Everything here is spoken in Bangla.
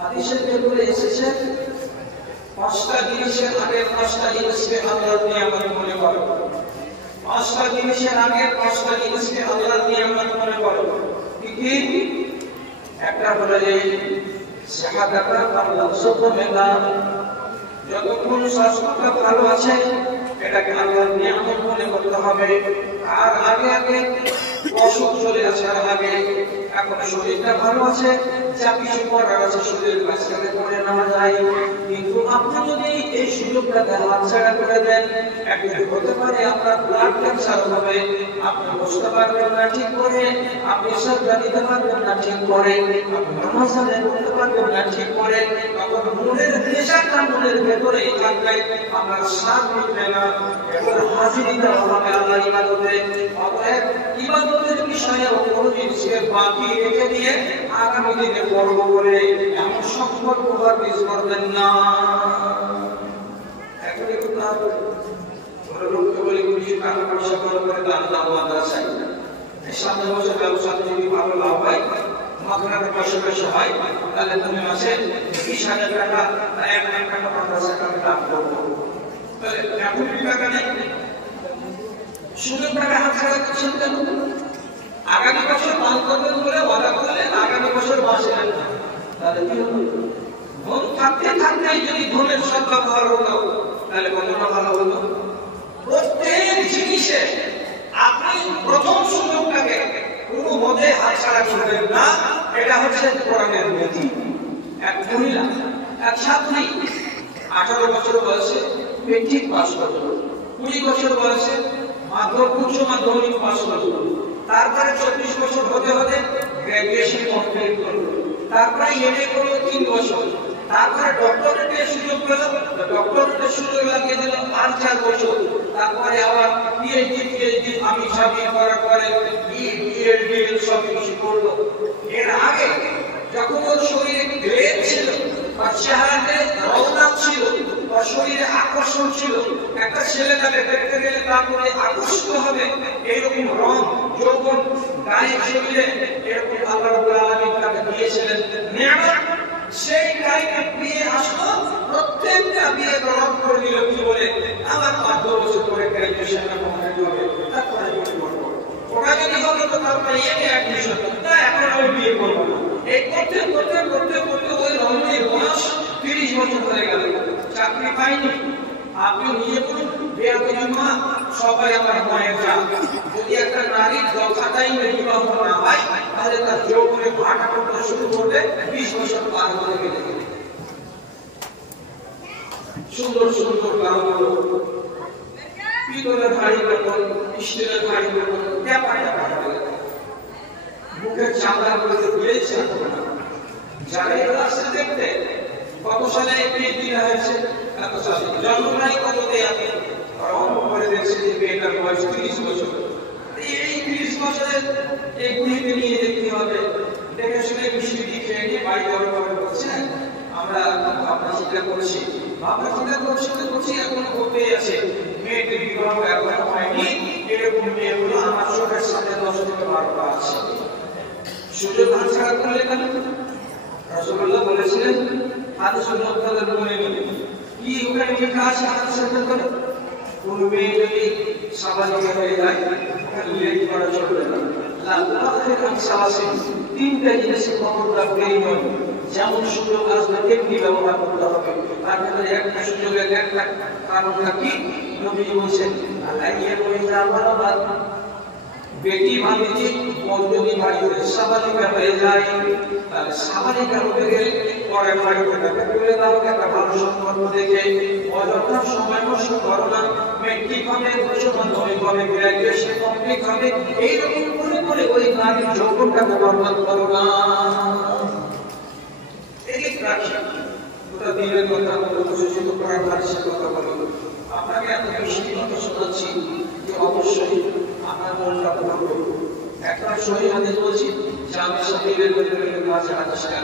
হাদিসের ভেতরে এসেছে পাঁচটা জিনিসের আগে পাঁচটা জিনিসকে আল্লাহর নিয়ামত মনে করো। পাঁচটা জিনিসের আগে পাঁচটা জিনিসকে আল্লাহর নিয়ামত মনে করো। কি? একটা হলো যে শাহাদাতা আল্লাহ সুবহানাহু, যতক্ষণ স্বাস্থ্যটা ভালো আছে এটাকে আল্লাহর নিয়ামত মনে করতে হবে। আর আগে আগে অসুখ চলে আসার আগে এখন শরীরটা ভালো আছে, যা কিছু করার আছে শরীরের কাছাকাছি করে নেওয়া যায়। কিন্তু আপনি যদি এই সুযোগটাকে হাতছাড়া করে দেন, একদিন হতে পারে আপনার ব্লাড ক্যান্সার হবে, আপনি বুঝতে পারবেন না ঠিক করে, আপনি সাজদা দিতে পারবেন না ঠিক করে, আপনি নামাজ আদায় করতে পারবেন না ঠিক করে, তখন মনের নেশাটা মনের ভেতরেই থাকবে, আপনার শ্বাস নিবে না। এখন হাজিরি দেওয়া হবে আল্লাহর ইবাদতে। অতএব ইবাদতের বিষয়ে কোনো জিনিসকে বাকি রেখে দিয়ে আগামী দিনে করবো বলে এমন সম্পর্ক বীজ করবেন না। এখন একটু না লোককে বলি কিছু টাকা পয়সা করে দান দাও মাদ্রাসায়, সামনে বছর ব্যবসা যদি ভালো লাভ হয়, মাদ্রাসার পয়সা হয়, তাহলে তুমি মাসে 20,000 টাকা 1 লাখ টাকা মাদ্রাসায় দান করবো। তাহলে এখন টাকা নেই, সুযোগ টাকা হাতছাড়া করছেন কেন? আগামী বছর দান করবেন বলে ওয়াদা করলেন, আগামী বছর বাঁচলেন না, তাহলে কি হলো? ধন থাকতে থাকতে যদি ধনের সদ্ব্যবহার ভালো হতো তাহলে কতটা ভালো হতো। প্রত্যেক জিনিসে আপনি প্রথম সুযোগটাকে কোনো মতে হাতছাড়া করবেন না। এটা হচ্ছে কোরআনের নীতি। এক মহিলা, এক ছাত্রী 18 বছর বয়সে মেট্রিক পাস করল, 20 বছর বয়সে উচ্চ মাধ্যমিক পাস করল, তারপরে 24 বছর হতে হতে গ্রাজুয়েশন কমপ্লিট করলো, তারপরে এমএ করলো 3 বছর, তারপরে ডক্টরেটের সুযোগ পেল, ডক্টরেটের সুযোগ লাগিয়ে দিল আর 4 বছর, তারপরে আবার পিএইচডি আমি ছাপিয়ে করার পরে বিএড সব কিছু করলো। এর আগে যখন ওর শরীরে গ্লেজ ছিল, আর চেহারাতে রওনাক ছিল, আর শরীরে আকর্ষণ ছিল, একটা ছেলে তাকে দেখতে গেলে তারপরে আকর্ষিত হবে, এইরকম রং যৌবন গায়ে শরীরে এরকম আল্লাহ রাব্বুল আলামিন তাকে দিয়েছিলেন নিয়ামত। সেই গায়ে বিয়ে আসলো, প্রত্যেকটা বিয়ে গ্রহণ করে নিল কি বলে, আমার 5 বছর পরে গ্রাজুয়েশনটা কমপ্লিট হবে, তারপরে বিয়ে করবো। ওটা যদি হলো তো তারপরে এমএ অ্যাডমিশন, না এখন আমি বিয়ে করবো না। এই করতে করতে করতে করতে ওই রমণীর বয়স 30 বছর হয়ে গেল, চাকরি পাইনি। আপনি নিজে বলুন, বেয়াদুমা সবাই আমার মায়ের জান। যদি একটা নারীর দক্ষতাই বিবাহ না হয় তাহলে তার যৌবনে ভাটা করতে শুরু করবে 20 বছর পার হয়ে গেলে। সুন্দর সুন্দর কারণগুলো পিতলের হাড়ি বর্তন, স্টিলের হাড়ি বর্তন, মুখের চামড়া করে দিয়েছে। যারা এগুলো আসছে দেখতে, কত সালে বিয়ে হয়েছে, এত সালে জন্ম নাই, কত দেয়া করে দেখছে যে মেয়েটার বয়স 30 বছর। এই 30 বছরের এই বুড়িকে নিয়ে দেখতে হবে, দেখে শুনে মিষ্টি খেয়ে নিয়ে বাড়ি যাওয়ার পরে বলছে আমরা ভাবনা চিন্তা করছি, ভাবনা চিন্তা করছি এখনো করতে আছে, মেয়েটির বিবাহ এখনো হয়নি। এরকম মেয়েগুলো আমার চোখের সামনে 10 থেকে 12টা আছে। সুযোগ হাতছাড়া করলে কেন? রাসূলুল্লাহ বলেছিলেন হাদিসুল মুক্তাদার মনে নিন কি ওখানে লেখা আছে হাদিসের করে, কোন মেয়ে যদি সাবালিকা হয়ে যায় ওখানে লেট করা চলবে না। তিনটা জিনিসের খবর রাখলেই নয়, যেমন সুযোগ আসবে তেমনি ব্যবহার করতে হবে। তার মধ্যে একটা সুযোগের একটা কারণটা কি? নবী বলছেন বেটি ভাবিজি যদি বাড়িতে সাবালিকা হয়ে যায়, তাহলে সাবালিকা হয়ে গেলে পরে বাড়িতে তাকে তুলে দাও, একটা ভালো সম্পর্ক দেখে অযথা সময় নষ্ট করো না। মেট্রিক হবে, উচ্চ মাধ্যমিক হবে, গ্রাজুয়েশন কমপ্লিট হবে, এইরকম করে করে ওই নারীর যৌবনটাকে বরবাদ করো না। এই রাখি গোটা দিনের কথা বলো, সুযোগ করার মানুষের কথা বলো। আপনাকে এত বেশি কথা শোনাচ্ছি যে অবশ্যই আপনার মনটা পূরণ করুন। একটা সহি হাদিস বলছি, জামে শরীরের মধ্যে আছে হাদিসটা